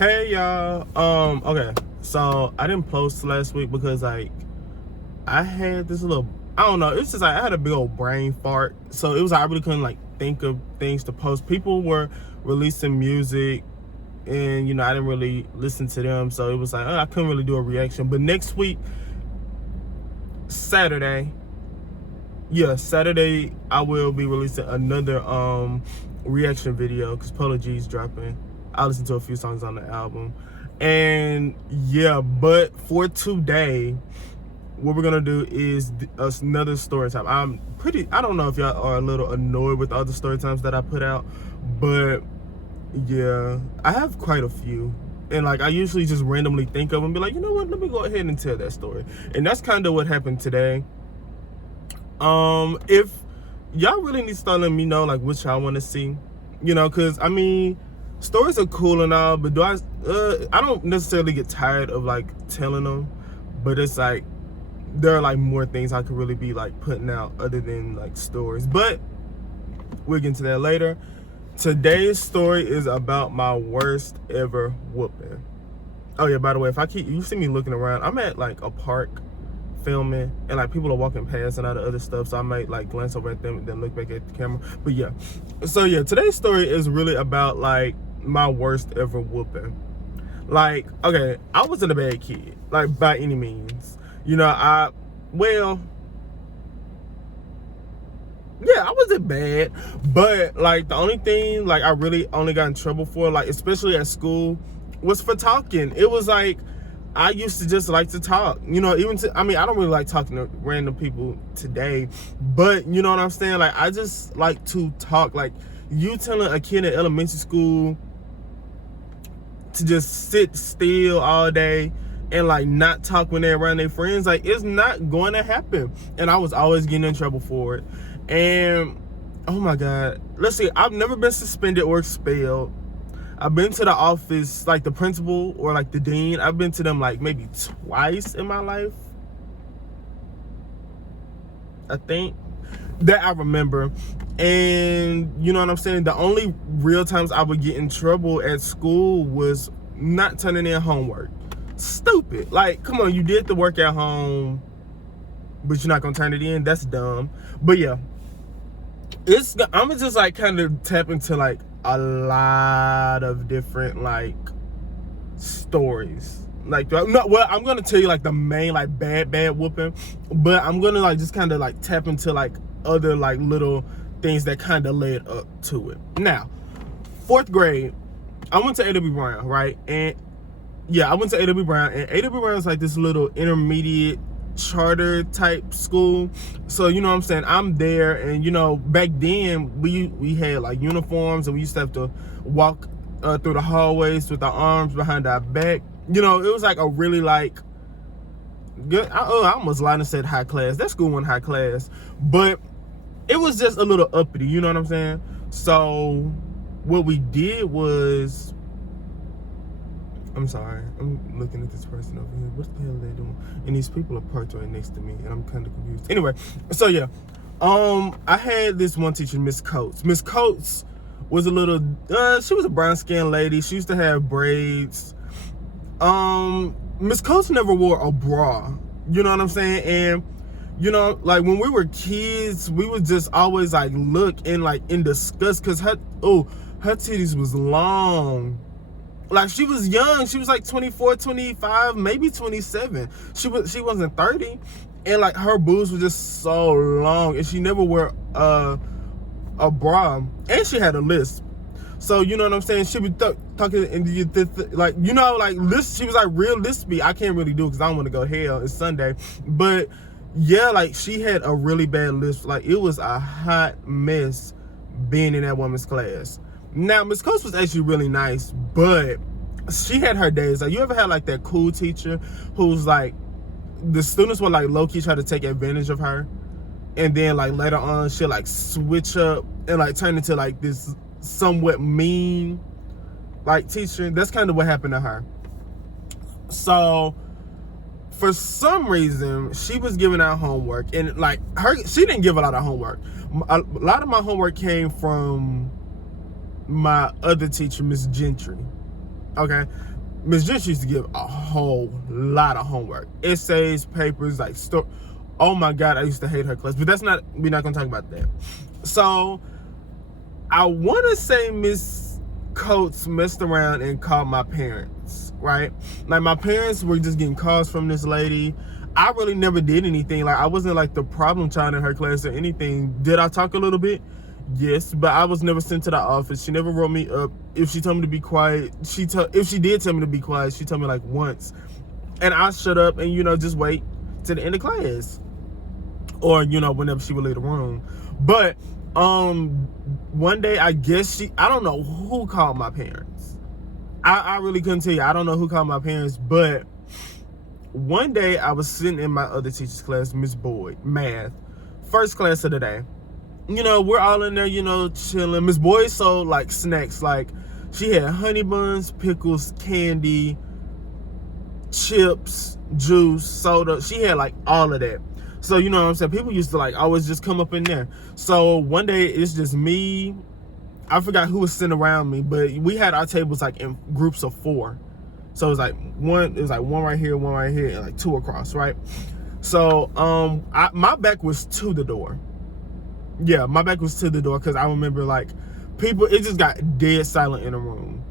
Hey y'all. Okay. So I didn't post last week because like I had this little, I don't know, it's just like I had a big old brain fart. So it was like I really couldn't like think of things to post. People were releasing music and I didn't really listen to them. So it was like I couldn't really do a reaction. But next week, Saturday, I will be releasing another reaction video because Polo G's dropping. I listened to a few songs on the album. And yeah, but for today, what we're gonna do is another story time. I don't know if y'all are a little annoyed with all the story times that I put out, but yeah, I have quite a few. And like I usually just randomly think of them and be like, you know what, let me go ahead and tell that story. And that's kind of what happened today. If y'all really need to start letting me know like what y'all want to see, because I mean, stories are cool and all, but I don't necessarily get tired of like telling them, but it's like there are like more things I could really be like putting out other than like stories. But we'll get into that later. Today's story is about my worst ever whooping. Oh yeah, by the way, if you see me looking around, I'm at like a park filming and like people are walking past and all the other stuff, so I might like glance over at them and then look back at the camera. But yeah, so yeah, today's story is really about like my worst ever whooping. Like, okay, I wasn't a bad kid, like by any means. I wasn't bad, but like the only thing like I really only got in trouble for, like especially at school, was for talking. It was like I used to just like to talk, I don't really like talking to random people today, but you know what I'm saying? Like I just like to talk. Like you telling a kid in elementary school to just sit still all day and like not talk when they're around their friends, like it's not going to happen. And I was always getting in trouble for it. And oh my God, let's see, I've never been suspended or expelled. I've been to the office, like the principal or like the dean, I've been to them like maybe twice in my life, I think, that I remember. And you know what I'm saying, the only real times I would get in trouble at school was not turning in homework. Stupid. Like, come on, you did the work at home, but you're not gonna turn it in? That's dumb. But yeah, I'm gonna just like kind of tap into like a lot of different like stories. Like, no, well, I'm gonna tell you like the main like bad whooping, but I'm gonna like just kind of like tap into like other like little things that kind of led up to it. Now, 4th grade, I went to A.W. Brown, right? And yeah, I went to A.W. Brown, and A.W. Brown is like this little intermediate charter type school. So you know what I'm saying, I'm there, and back then we had like uniforms, and we used to have to walk through the hallways with our arms behind our back. It was like a really like good, I almost lied and said high class. That school wasn't high class, but it was just a little uppity, you know what I'm saying? So what we did was, I'm sorry, I'm looking at this person over here. What the hell are they doing? And these people are parked right next to me, and I'm kind of confused. Anyway, so yeah, I had this one teacher, Miss Coates. Miss Coates was a little, she was a brown-skinned lady. She used to have braids. Miss Coates never wore a bra. You know what I'm saying? And like when we were kids, we would just always like look and like in disgust because her titties was long. Like she was young. She was like 24, 25, maybe 27. She wasn't 30. And like her boobs were just so long, and she never wore a bra, and she had a lisp. So you know what I'm saying? She would talking and like lisp. She was like real lispy. I can't really do it because I don't want to go hell. It's Sunday, but yeah, like she had a really bad lisp. Like it was a hot mess being in that woman's class. Now Miss Coates was actually really nice, but she had her days. Like you ever had like that cool teacher who's like the students would like low-key try to take advantage of her, and then like later on she'll like switch up and like turn into like this somewhat mean like teacher. That's kind of what happened to her. So for some reason she was giving out homework, and like she didn't give a lot of homework. A lot of my homework came from my other teacher, Miss Gentry. Okay, Miss Jenks used to give a whole lot of homework, essays, papers, like oh my God, I used to hate her class. But we're not gonna talk about that. So I want to say Miss Coates messed around and called my parents, right? Like, my parents were just getting calls from this lady. I really never did anything. Like, I wasn't like the problem child in her class or anything. Did I talk a little bit? Yes, but I was never sent to the office. She never wrote me up. If she told me to be quiet, if she did tell me to be quiet, she told me like once. And I shut up and, just wait to the end of class. Or, whenever she would leave the room. But one day, I guess I don't know who called my parents. I really couldn't tell you. I don't know who called my parents, but one day I was sitting in my other teacher's class, Miss Boyd, math, first class of the day. We're all in there, chilling. Miss Boyd sold like snacks. Like, she had honey buns, pickles, candy, chips, juice, soda. She had like all of that. So, you know what I'm saying? People used to like always just come up in there. So one day it's just me. I forgot who was sitting around me, but we had our tables like in groups of 4. So it was like one right here, one right here, and like 2 across, right? So my back was to the door. Yeah, my back was to the door because I remember like it just got dead silent in the room.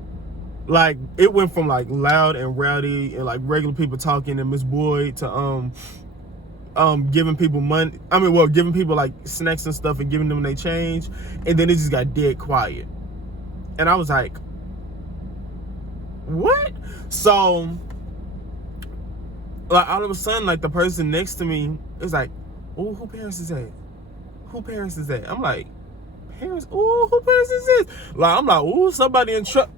Like, it went from like loud and rowdy and like regular people talking and Miss Boyd to giving people money. Giving people like snacks and stuff and giving them their change, and then it just got dead quiet. And I was like, what? So like all of a sudden, like the person next to me is like, oh, who parents is that? Who parents is that? I'm like, parents? Oh, who parents is this? Like, I'm like, oh, somebody in trouble.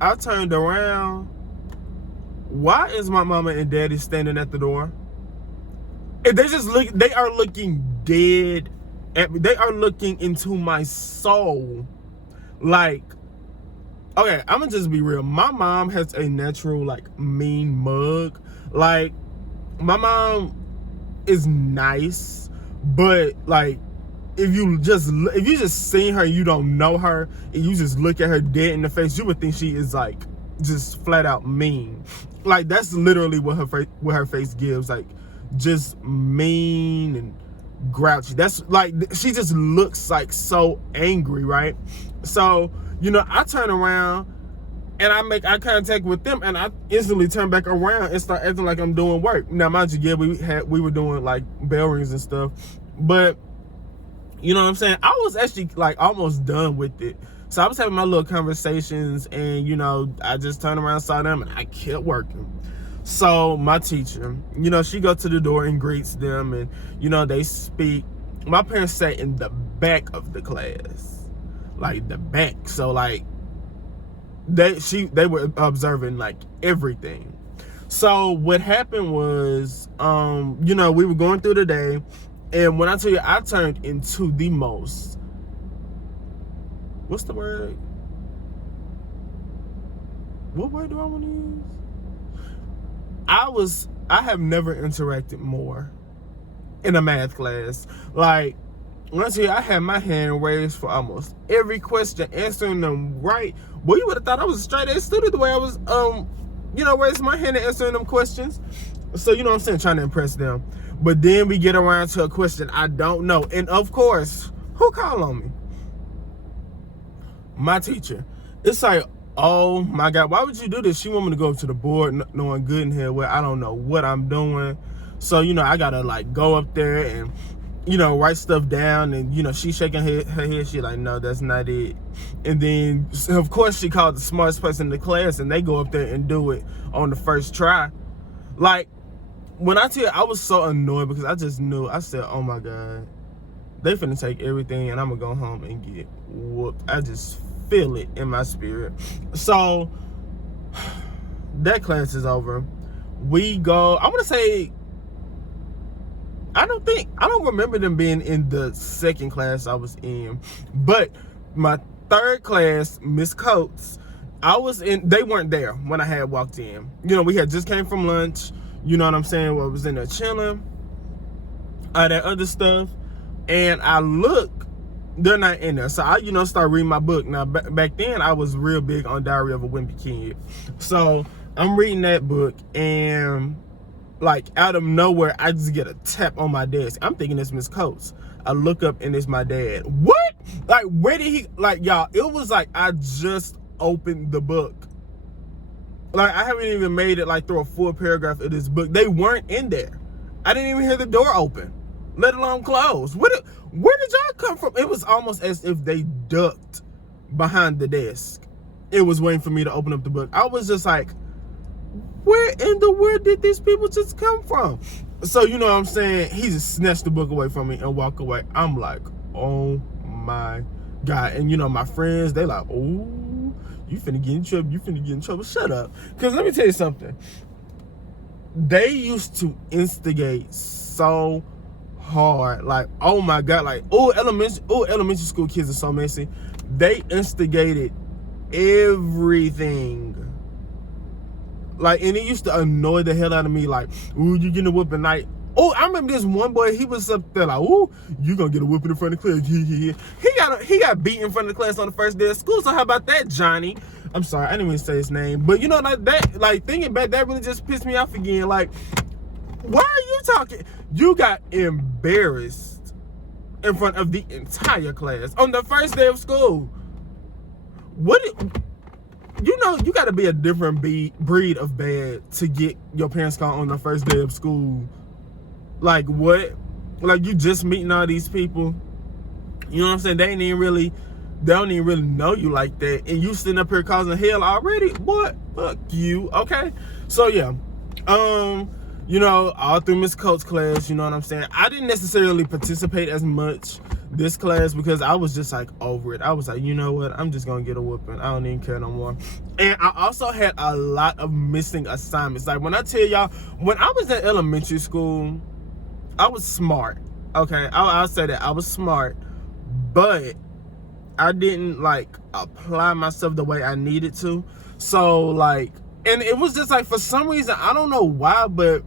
I turned around. Why is my mama and daddy standing at the door? And they are looking dead at me. They are looking into my soul. Like, okay, I'm gonna just be real. My mom has a natural, like, mean mug. Like, my mom is nice, but like, if you just seen her and you don't know her and you just look at her dead in the face, you would think she is like just flat out mean. Like, that's literally what her face gives, like just mean and grouchy. That's like, she just looks like so angry, right? So, I turn around and I make eye contact with them, and I instantly turn back around and start acting like I'm doing work. Now, mind you, yeah, we were doing like bell rings and stuff, but you know what I'm saying? I was actually like almost done with it. So I was having my little conversations, and I just turned around, saw them, and I kept working. So my teacher, she goes to the door and greets them, and they speak. My parents sat in the back of the class, like the back. So like they were observing like everything. So what happened was, we were going through the day, and when I tell you, I turned into the most, what's the word? What word do I want to use? I have never interacted more in a math class. Like, when I tell you, I had my hand raised for almost every question, answering them right. Boy, you would have thought I was a straight A student the way I was, raising my hand and answering them questions. So, you know what I'm saying, trying to impress them. But then we get around to a question I don't know. And of course, who called on me? My teacher. It's like, oh my God, why would you do this? She want me to go up to the board knowing good and hell well I don't know what I'm doing. So, I gotta like go up there and, write stuff down. And, she's shaking her head. She like, no, that's not it. And then, of course, she called the smartest person in the class, and they go up there and do it on the first try. Like, when I tell you, I was so annoyed because I just knew. I said, oh my God, they finna take everything and I'm gonna go home and get whooped. I just feel it in my spirit. So that class is over. We go, I want to say, I don't remember them being in the second class I was in, but my third class, Miss Coates, they weren't there when I had walked in. We had just came from lunch. You know what I'm saying? I was in there chilling, all that other stuff. And I look, they're not in there. So I, start reading my book. Now, back then, I was real big on Diary of a Wimpy Kid. So I'm reading that book, and like out of nowhere, I just get a tap on my desk. I'm thinking it's Miss Coates. I look up and it's my dad. What? Like, where did he, like, y'all, it was like I just opened the book. Like, I haven't even made it like through a full paragraph of this book. They weren't in there. I didn't even hear the door open, let alone close. Where did y'all come from? It was almost as if they ducked behind the desk. It was waiting for me to open up the book. I was just like, where in the world did these people just come from? So, you know what I'm saying? He just snatched the book away from me and walked away. I'm like, oh my God. And, my friends, they like, oh, you finna get in trouble. You finna get in trouble. Shut up. Because let me tell you something. They used to instigate so hard. Like, oh my God. Like, elementary school kids are so messy. They instigated everything. Like, and it used to annoy the hell out of me. Like, ooh, you getting a whooping night. Oh, I remember this one boy, he was up there like, ooh, you gonna get a whooping in front of the class. He got beat in front of the class on the first day of school. So how about that, Johnny? I'm sorry, I didn't even say his name. But like that, like thinking back, that really just pissed me off again. Like, why are you talking? You got embarrassed in front of the entire class on the first day of school. You got to be a different breed of bad to get your parents called on the first day of school. Like, what? Like, you just meeting all these people. You know what I'm saying? They don't even really know you like that. And you sitting up here causing hell already? What? Fuck you. Okay? So, yeah. All through Miss Coates' class, you know what I'm saying? I didn't necessarily participate as much this class because I was just like over it. I was like, you know what? I'm just gonna get a whooping. I don't even care no more. And I also had a lot of missing assignments. Like, when I tell y'all, when I was in elementary school, I was smart. Okay, I'll say that I was smart, but I didn't like apply myself the way I needed to. So like, and it was just like, for some reason, I don't know why, but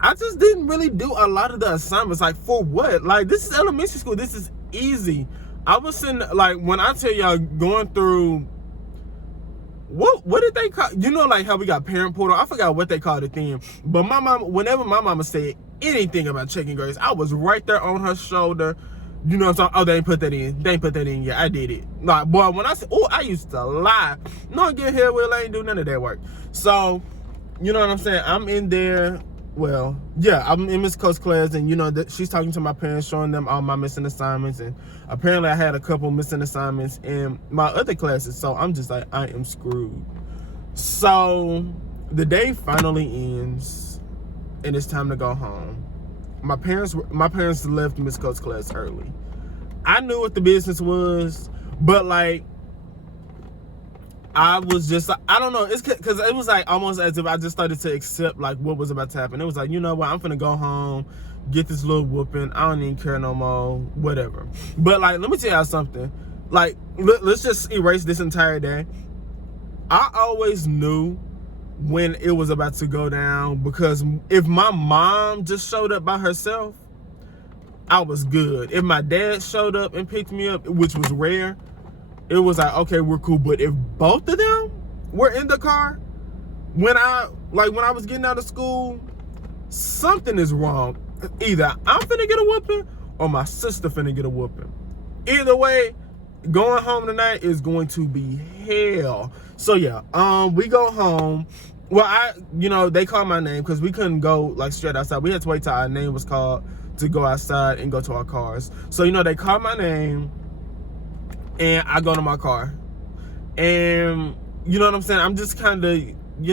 I just didn't really do a lot of the assignments. Like, for what? Like, this is elementary school. This is easy. I was in, like, when I tell y'all going through, what did they call, like how we got parent portal? I forgot what they called it then. But my mom, whenever my mama said anything about checking grades, I was right there on her shoulder. You know what I'm saying? Oh, they ain't put that in. They ain't put that in. Yeah, I did it. Like, boy, when I said, oh, I used to lie. No, get here, Will. I ain't do none of that work. So, you know what I'm saying? I'm in there. Well, yeah, I'm in Miss Coates' class, and she's talking to my parents, showing them all my missing assignments, and apparently I had a couple missing assignments in my other classes, so I'm just like, I am screwed. So the day finally ends, and it's time to go home. My parents left Miss Coates' class early. I knew what the business was, but like, I was just, I don't know, it's because it was like almost as if I just started to accept like what was about to happen. It was like, you know what, I'm finna go home, get this little whooping, I don't even care no more, whatever. But like, let me tell y'all something. Like, let's just erase this entire day. I always knew when it was about to go down, because if my mom just showed up by herself, I was good. If my dad showed up and picked me up, which was rare, it was like, okay, we're cool. But if both of them were in the car when I was getting out of school, something is wrong. Either I'm finna get a whooping or my sister finna get a whooping. Either way, going home tonight is going to be hell. So yeah, we go home. Well, they called my name because we couldn't go like straight outside. We had to wait till our name was called to go outside and go to our cars. So, they called my name, and I go to my car, and you know what I'm saying? I'm just kind of,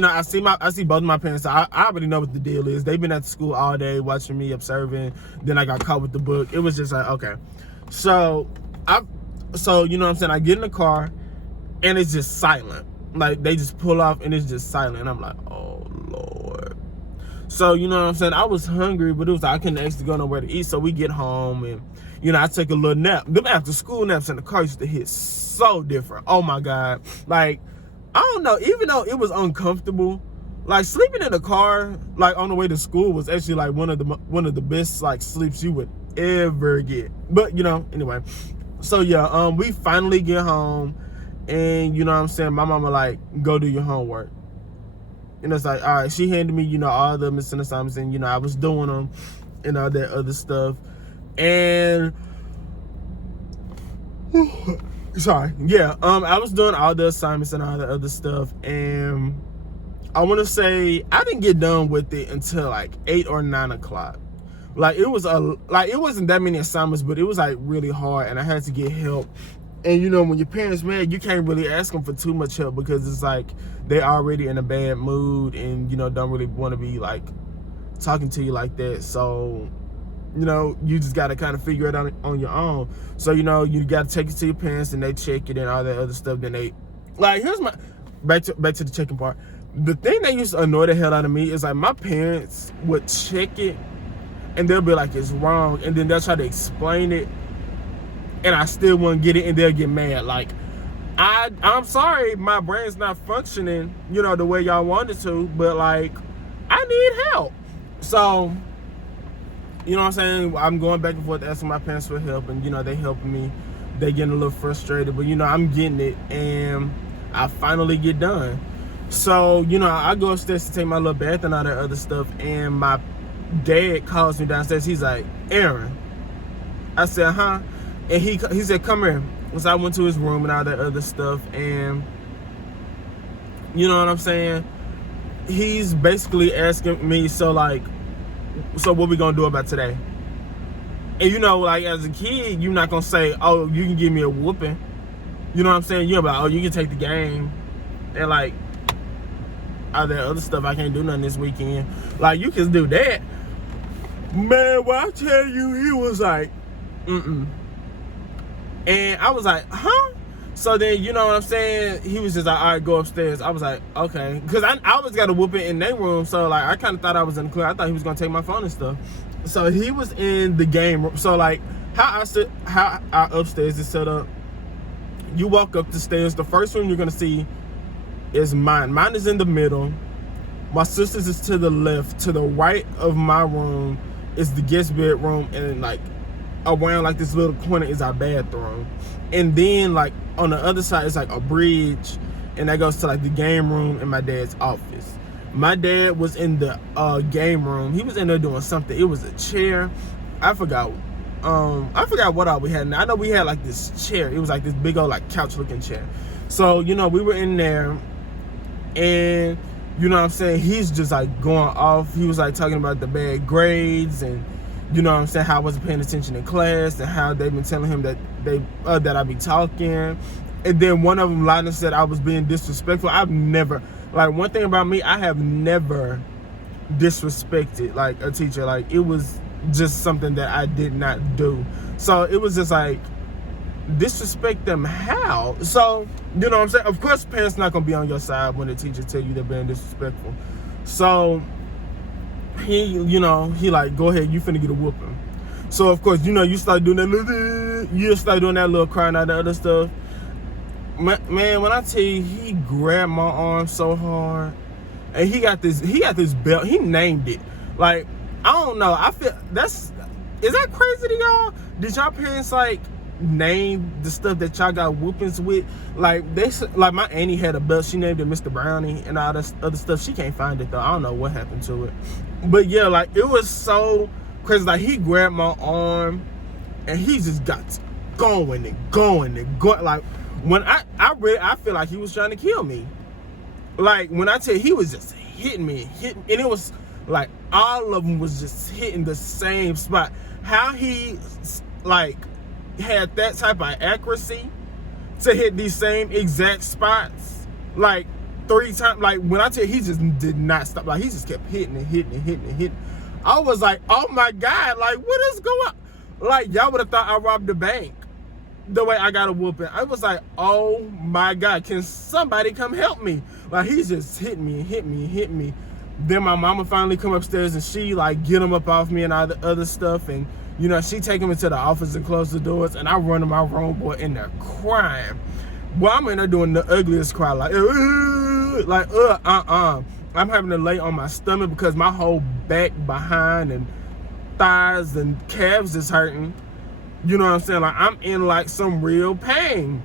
I see both of my parents. So I already know what the deal is. They've been at school all day watching me, observing. Then I got caught with the book. It was just like, okay. So you know what I'm saying? I get in the car, and it's just silent. Like, they just pull off, and it's just silent. And I'm like, oh Lord. So, you know what I'm saying? I was hungry, but it was like I couldn't actually go nowhere to eat. So we get home, and I took a little nap. Them after school naps in the car used to hit so different. Oh my God. Like, I don't know, even though it was uncomfortable, like sleeping in the car, like on the way to school was actually like one of the best like sleeps you would ever get. But anyway. So yeah, we finally get home, and you know what I'm saying, my mama like, go do your homework. And it's like, all right, she handed me, all the missing assignments, and I was doing them and all that other stuff. And sorry, yeah, I was doing all the assignments and all the other stuff, and I want to say I didn't get done with it until like 8 or 9 o'clock. Like it wasn't that many assignments, but it was like really hard, and I had to get help. And when your parents mad, you can't really ask them for too much help, because it's like they already in a bad mood, and don't really want to be like talking to you like that. So you just got to kind of figure it out on your own. So you got to take it to your parents, and they check it and all that other stuff. Then they here's my back to the checking part. The thing that used to annoy the hell out of me is like my parents would check it, and they'll be like, it's wrong, and then they'll try to explain it, and I still won't get it, and they'll get mad. Like, I'm sorry, my brain's not functioning, the way y'all wanted to, but like, I need help. So, what I'm saying? I'm going back and forth asking my parents for help, and they helping me. They getting a little frustrated, but I'm getting it, and I finally get done. So, I go upstairs to take my little bath and all that other stuff, and my dad calls me downstairs. He's like, Aaron. I said, huh? And he said, come here. So I went to his room and all that other stuff, and you know what I'm saying? He's basically asking me, so what we gonna do about today? And like as a kid, you're not gonna say, oh, you can give me a whooping. You know what I'm saying? You're about, oh, you can take the game, and like all that other stuff. I can't do nothing this weekend. Like, you can do that. Man, when I tell you, he was like, and I was like, huh? So then, you know what I'm saying? He was just like, all right, go upstairs. I was like, okay. Because I always got a whooping in their room. So, like, I kind of thought I was in the clear. I thought he was going to take my phone and stuff. So, he was in the game room. So, like, how our upstairs is set up, you walk up the stairs. The first room you're going to see is mine. Mine is in the middle. My sister's is to the left. To the right of my room is the guest bedroom, and like around like this little corner is our bathroom. And then like on the other side is like a bridge, and that goes to like the game room and my dad's office. My dad was in the game room. He was in there doing something. It was a chair. I forgot what all we had. Now, I know we had like this chair. It was like this big old like couch looking chair. So, we were in there, and you know what I'm saying, he's just like going off. He was like talking about the bad grades, and you know what I'm saying, how I wasn't paying attention in class, and how they've been telling him that that I be talking. And then one of them lied and said I was being disrespectful. I've never, like, one thing about me, I have never disrespected like a teacher. Like, it was just something that I did not do. So it was just like, disrespect them how? So, you know what I'm saying? Of course, parents not gonna be on your side when the teacher tell you they're being disrespectful. So he like, go ahead, you finna get a whooping. So of course, you start doing that little crying out the other stuff. Man, when I tell you, he grabbed my arm so hard, and he got this belt. He named it. Like, I don't know. I feel is that crazy to y'all? Did y'all parents like name the stuff that y'all got whoopings with? Like, my auntie had a belt. She named it Mr. Brownie and all that other stuff. She can't find it though. I don't know what happened to it. But yeah, like, it was so crazy. Like, he grabbed my arm, and he just got going and going and going. Like, when I feel like he was trying to kill me. Like, when I tell you, he was just hitting me, and it was like all of them was just hitting the same spot. How he like had that type of accuracy to hit these same exact spots like 3 times. Like, when I tell you, he just did not stop. Like, he just kept hitting and hitting and hitting and hitting. I was like, oh my God, like, what is going on? Like, y'all would have thought I robbed the bank the way I got a whooping. I was like, oh my God, can somebody come help me? Like, he's just hitting me and hitting me and hitting me. Then my mama finally come upstairs, and she like get him up off me and all the other stuff, and she take him into the office and close the doors, and I run to my room, boy, in there crying. Boy, I'm in there doing the ugliest cry, like I'm having to lay on my stomach because my whole back, behind, and thighs and calves is hurting. You know what I'm saying? Like, I'm in like some real pain.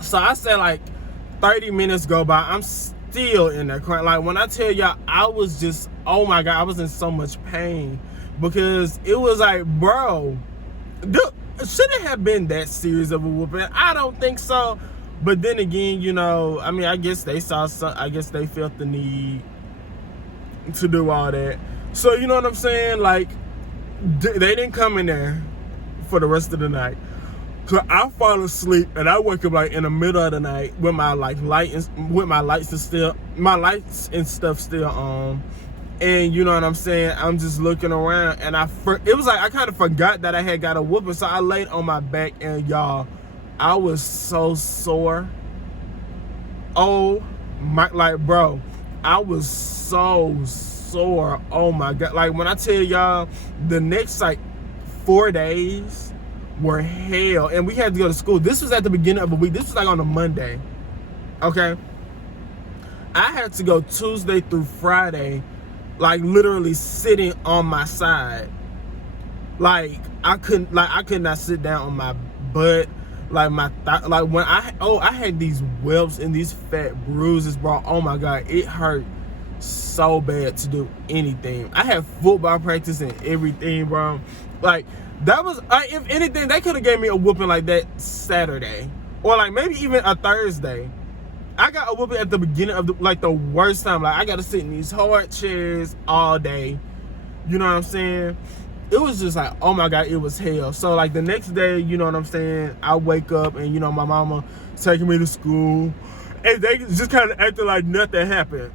So I said like 30 minutes go by, I'm still in that crying. Like, when I tell y'all, I was just, oh my God, I was in so much pain because it was like, bro, should it have been that serious of a whooping? I don't think so. But then again, you know, I mean, I guess they felt the need to do all that. So, you know what I'm saying? Like, they didn't come in there for the rest of the night. So I fall asleep and I wake up like in the middle of the night with my lights and stuff still on. And you know what I'm saying? I'm just looking around and it was like I kind of forgot that I had got a whooping. So I laid on my back and y'all, I was so sore. Oh my, like, bro, I was so sore. Oh my God. Like, when I tell y'all, the next like 4 days were hell, and we had to go to school. This was at the beginning of the week. This was like on a Monday. Okay, I had to go Tuesday through Friday, like literally sitting on my side. Like, I could not sit down on my butt. Like, when I had these whelps and these fat bruises, bro. Oh my God, it hurt so bad to do anything. I had football practice and everything, bro. Like, that was, if anything, they could have gave me a whooping like that Saturday, or like maybe even a Thursday. I got a whooping at the beginning of the worst time. Like, I got to sit in these hard chairs all day. You know what I'm saying? It was just like, oh my God, it was hell. So like the next day, you know what I'm saying, I wake up and, you know, my mama taking me to school, and they just kind of acting like nothing happened.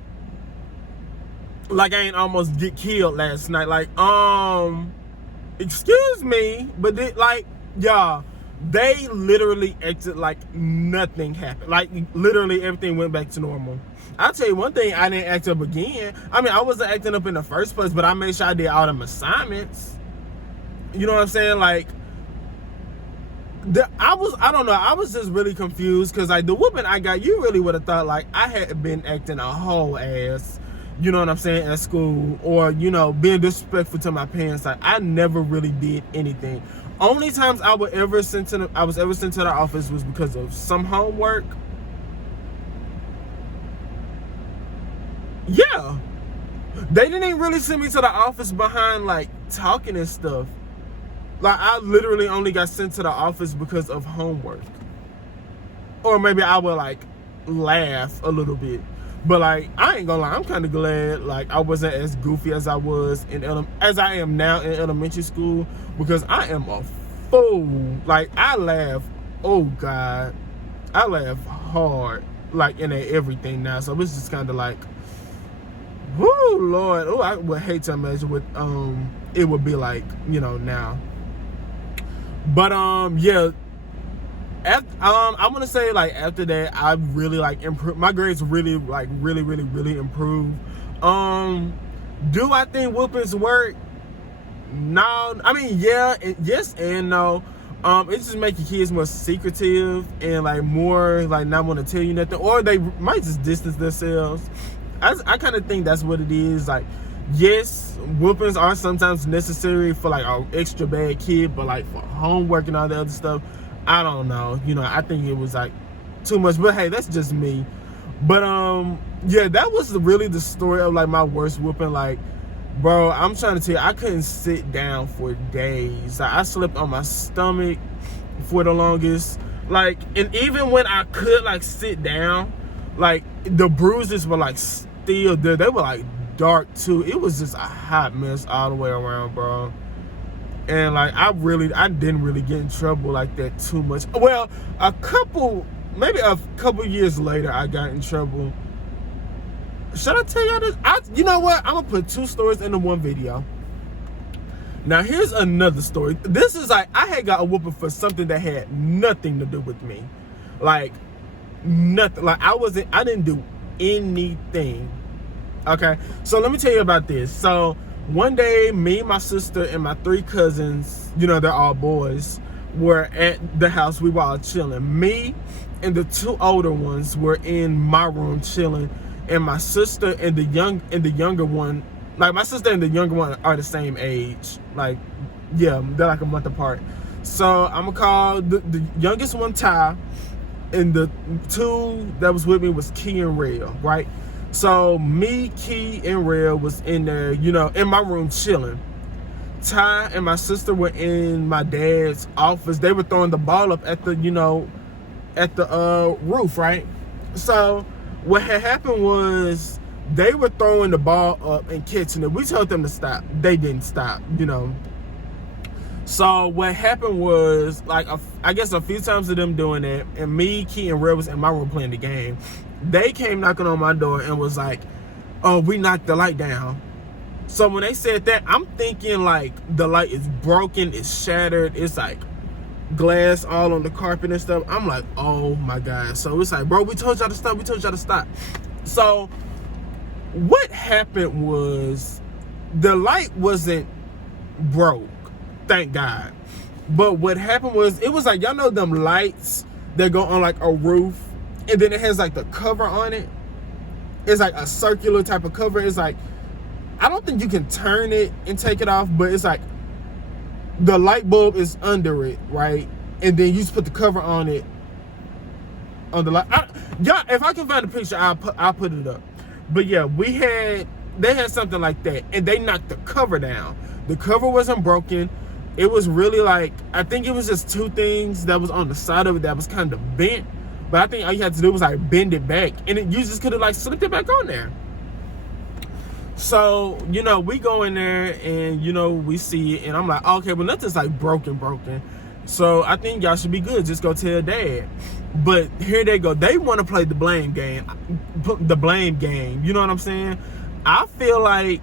Like I ain't almost get killed last night. Like, excuse me, but y'all, they literally acted like nothing happened. Like, literally everything went back to normal. I'll tell you one thing, I didn't act up again. I mean, I wasn't acting up in the first place, but I made sure I did all them assignments. You know what I'm saying? Like, I was just really confused because like the whooping I got, you really would have thought like I had been acting a whole ass, you know what I'm saying, at school, or, you know, being disrespectful to my parents. Like, I never really did anything. Only times I was ever sent to the office was because of some homework. Yeah, they didn't even really send me to the office behind like talking and stuff. Like, I literally only got sent to the office because of homework, or maybe I would like laugh a little bit. But like, I ain't gonna lie, I'm kind of glad like I wasn't as goofy as I was as I am now in elementary school, because I am a fool. Like, I laugh, oh God, I laugh hard, like in everything now. So it's just kind of like, whoo, Lord, oh, I would hate to imagine what it would be like, you know, now. But yeah. I want to say like after that I really like improved. My grades really improved. Do I think whoopings work? No. I mean, yeah, yes and no. It just make your kids more secretive and like more like not want to tell you nothing, or they might just distance themselves. I kind of think that's what it is. Like, yes, whoopings are sometimes necessary for like an extra bad kid, but like for homework and all the other stuff, I don't know. You know, I think it was like too much. But hey, that's just me. But yeah, that was really the story of like my worst whooping. Like, bro, I'm trying to tell you, I couldn't sit down for days. Like, I slept on my stomach for the longest. Like, and even when I could like sit down, like the bruises were like still there. They were like dark too. It was just a hot mess all the way around, bro. And like, I didn't really get in trouble like that too much. Well, maybe a couple years later, I got in trouble. Should I tell y'all this? You know what? I'm gonna put 2 stories into one video. Now, here's another story. This is like, I had got a whooping for something that had nothing to do with me. Like, nothing. Like, I didn't do anything. Okay? So let me tell you about this. So one day, me, my sister, and my 3 cousins, you know, they're all boys, were at the house. We were all chilling. Me and the 2 older ones were in my room chilling, and my sister and the younger one Like, my sister and the younger one are the same age. Like, yeah, they're like a month apart. So I'm gonna call the youngest one Ty, and the two that was with me was Key and Rail, right? So me, Key, and Rail was in there, in my room chilling. Ty and my sister were in my dad's office. They were throwing the ball up at the, roof, right? So what had happened was they were throwing the ball up and catching it. We told them to stop. They didn't stop, So what happened was, like, I guess a few times of them doing that, and me, Key, and Red was in my room playing the game. They came knocking on my door and was like, "Oh, we knocked the light down." So when they said that, I'm thinking like the light is broken, it's shattered, it's like glass all on the carpet and stuff. I'm like, oh my God. So it's like, bro, we told y'all to stop. We told y'all to stop. So what happened was the light wasn't broke, thank God. But what happened was, it was like, y'all know them lights that go on like a roof and then it has like the cover on it? It's like a circular type of cover. It's like, I don't think you can turn it and take it off, but it's like the light bulb is under it, right? And then you just put the cover on it, on the light. Yeah, if I can find a picture, I'll put it up. But yeah, they had something like that, and they knocked the cover down. The cover wasn't broken. It was really like, I think it was just two things that was on the side of it that was kind of bent. But I think all you had to do was like bend it back, and you just could have like slipped it back on there. So, we go in there and, we see it, and I'm like, okay, well, nothing's like broken. So I think y'all should be good. Just go tell Dad. But here they go. They want to play the blame game. You know what I'm saying? I feel like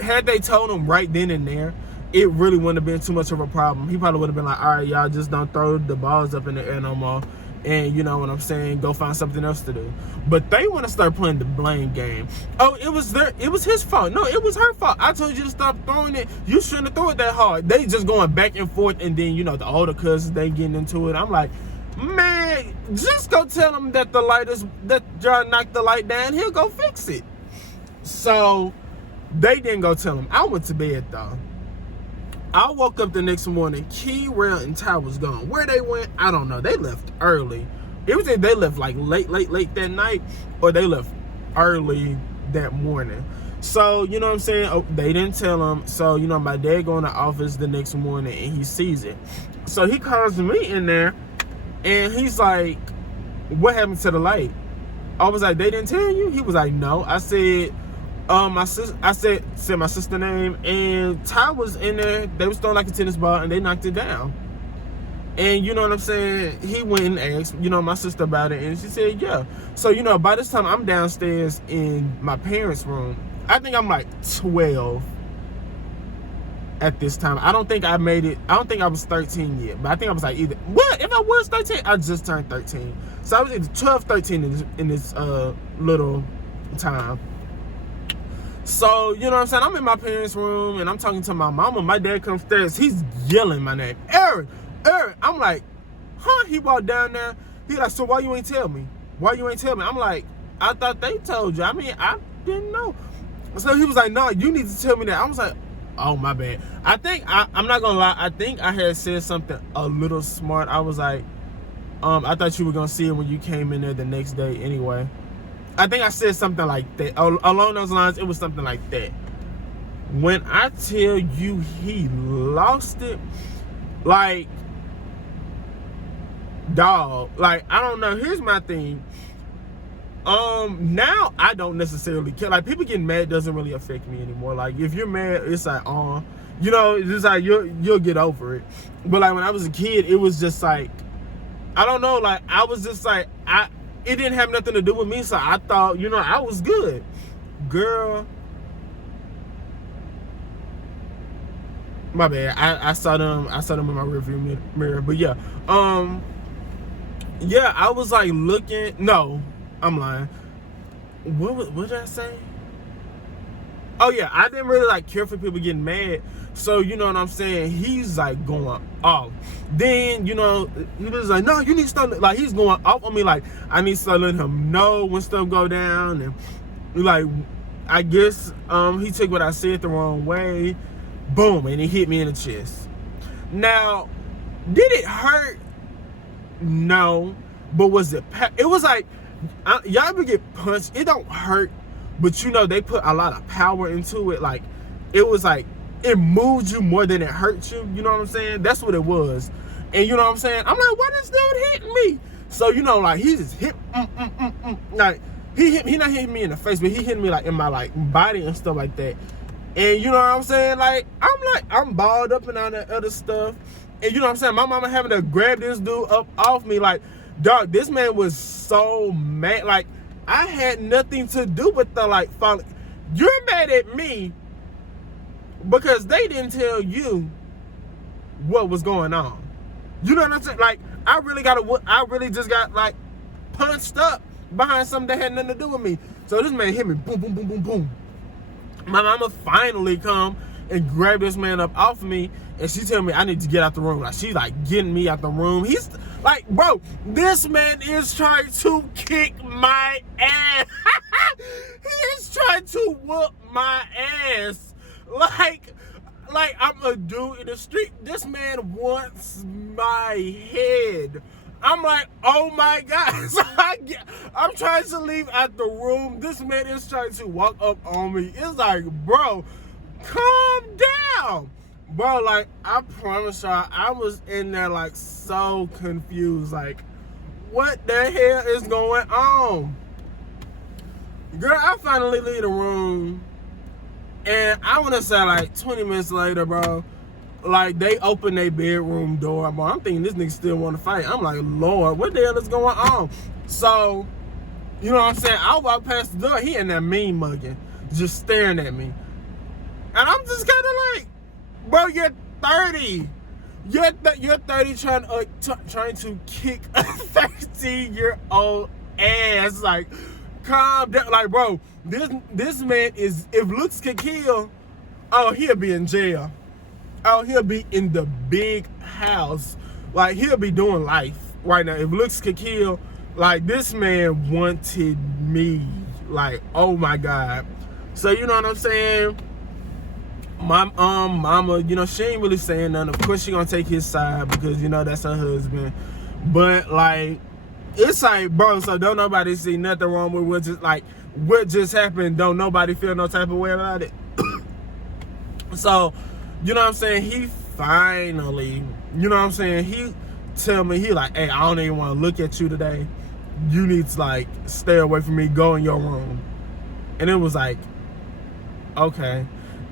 had they told him right then and there, it really wouldn't have been too much of a problem. He probably would have been like, all right, y'all just don't throw the balls up in the air no more. And you know what I'm saying, go find something else to do. But they want to start playing the blame game. Oh, it was his fault. No, it was her fault. I told you to stop throwing it. You shouldn't have thrown it that hard. They just going back and forth, and then the older cousins, they getting into it. I'm like, man, just go tell them that that y'all knocked the light down. He'll go fix it. So they didn't go tell him. I went to bed though. I woke up the next morning, Key, Rail, and Ty was gone. Where they went, I don't know. They left early. It was either they left like late that night, or they left early that morning. So, you know what I'm saying? Oh, they didn't tell him. So, my dad go in the office the next morning and he sees it. So he calls me in there and he's like, what happened to the light? I was like, they didn't tell you? He was like, no. I said, said my sister's name, and Ty was in there. They was throwing like a tennis ball and they knocked it down. And you know what I'm saying? He went and asked, my sister about it, and she said, yeah. So, by this time I'm downstairs in my parents' room. I think I'm like 12 at this time. I don't think I made it. I don't think I was 13 yet, but I think I was like either. Well, if I was 13, I just turned 13. So I was either 12, 13 in this little time. So, you know what I'm saying? I'm in my parents' room and I'm talking to my mama. My dad comes upstairs. He's yelling my name. Aaron. I'm like, huh? He walked down there. He like, so why you ain't tell me? I'm like, I thought they told you. I mean, I didn't know. So he was like, no, you need to tell me that. I was like, oh, my bad. I think, I'm not going to lie. I think I had said something a little smart. I was like, I thought you were going to see it when you came in there the next day anyway. I think I said something like that. Along those lines, it was something like that. When I tell you he lost it, like, dog, like, I don't know. Here's my thing. Now I don't necessarily care. Like, people getting mad doesn't really affect me anymore. Like, if you're mad, it's like, it's just like you'll get over it. But like when I was a kid, it was just like, I don't know, like I was just like, it didn't have nothing to do with me, so I thought, I was good. Girl, my bad. I saw them in my rearview mirror. But yeah, I was like looking. No, I'm lying. What did I say? Oh yeah, I didn't really like care for people getting mad. So you know what I'm saying? He's like going off. Then he was like, no, you need to start. Like he's going off on me. Like I need to start letting him know when stuff go down, and like I guess he took what I said the wrong way. Boom, and he hit me in the chest. Now, did it hurt? No. But was it? It was like, y'all ever get punched? It don't hurt, but you know they put a lot of power into it. Like, it was like, it moved you more than it hurt you. You know what I'm saying? That's what it was. And you know what I'm saying? I'm like, why this dude hitting me? So, you know, like, he just hit, like, he not hitting me in the face, but he hitting me like in my like body and stuff like that. And you know what I'm saying? Like, I'm balled up and all that other stuff. And you know what I'm saying? My mama having to grab this dude up off me. Like, dog, this man was so mad. Like, I had nothing to do with the, like, follow. You're mad at me because they didn't tell you what was going on. You know what I'm saying? Like, I really just got, like, punched up behind something that had nothing to do with me. So this man hit me, boom, boom, boom, boom, boom. My mama finally come and grab this man up off of me, and she tell me I need to get out the room. Like, she's like getting me out the room. He's like, bro, this man is trying to kick my ass. He is trying to whoop my ass. Like I'm a dude in the street. This man wants my head. I'm like, oh my God. So I'm trying to leave out the room. This man is trying to walk up on me. It's like, bro, calm down. Bro, like, I promise y'all, I was in there like so confused. Like, what the hell is going on? Girl, I finally leave the room. And I want to say like 20 minutes later, bro, like, they open their bedroom door. Bro, I'm thinking this nigga still want to fight. I'm like, Lord, what the hell is going on? So, you know what I'm saying? I walk past the door. He in there mean mugging, just staring at me. And I'm just kind of like, bro, you're 30. You're 30 trying to kick a 13-year-old ass. Like, calm down. Like, bro, this man is, if looks could kill, oh, he'll be in jail. Oh, he'll be in the big house. Like, he'll be doing life right now. If looks could kill, like, this man wanted me. Like, oh my God. So, you know what I'm saying? My mama, you know, she ain't really saying nothing. Of course, she gonna take his side because, you know, that's her husband. But, like, it's like, bro, so don't nobody see nothing wrong with what just happened. Don't nobody feel no type of way about it. So, you know what I'm saying? He finally, you know what I'm saying? He tell me, he like, hey, I don't even want to look at you today. You need to, like, stay away from me. Go in your room. And it was like, okay.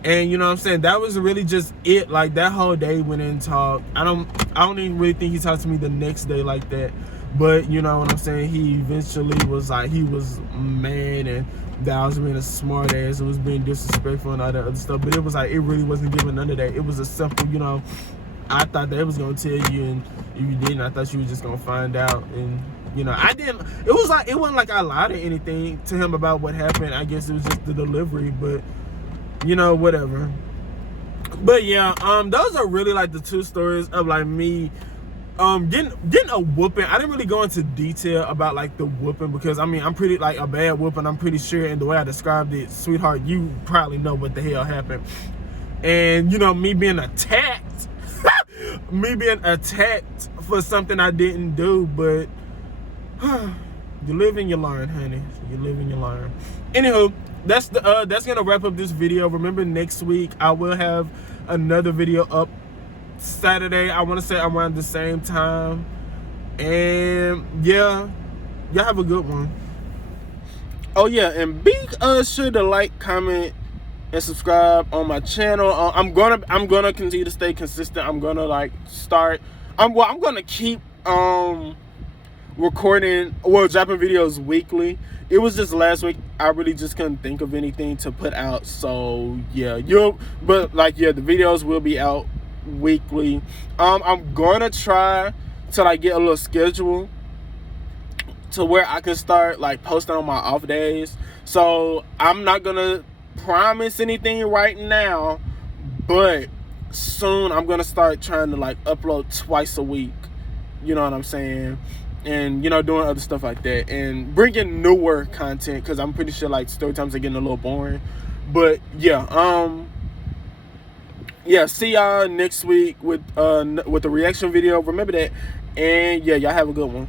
And you know what I'm saying? That was really just it. Like, that whole day went in talk. I don't even really think he talked to me the next day like that. But you know what I'm saying? He eventually was like, he was mad and that I was being a smart ass and was being disrespectful and all that other stuff. But it was like, it really wasn't giving none of that. It was a simple, you know, I thought they was gonna tell you, and if you didn't, I thought you was just gonna find out. And you know, I didn't. It wasn't like I lied or anything to him about what happened. I guess it was just the delivery, but you know, whatever. But yeah, those are really like the two stories of like me getting a whooping. I didn't really go into detail about like the whooping because I mean, I'm pretty like a bad whooping, I'm pretty sure, and the way I described it, sweetheart, you probably know what the hell happened. And you know, me being attacked for something I didn't do. But you live and you learn, honey. You live and you learn. Anywho, that's gonna wrap up this video. Remember, next week I will have another video up Saturday. I want to say around the same time. And yeah, y'all have a good one. Oh yeah, and be sure to like, comment, and subscribe on my channel. I'm gonna continue to stay consistent. I'm gonna like start. I'm gonna keep recording, dropping videos weekly. It was just last week I really just couldn't think of anything to put out. So yeah, the videos will be out weekly. I'm gonna try to like get a little schedule to where I can start like posting on my off days. So I'm not gonna promise anything right now, but soon I'm gonna start trying to like upload twice a week. You know what I'm saying? and you know, doing other stuff like that, and bringing newer content, because I'm pretty sure like story times are getting a little boring. But yeah, see y'all next week with the reaction video. Remember that, and yeah, y'all have a good one.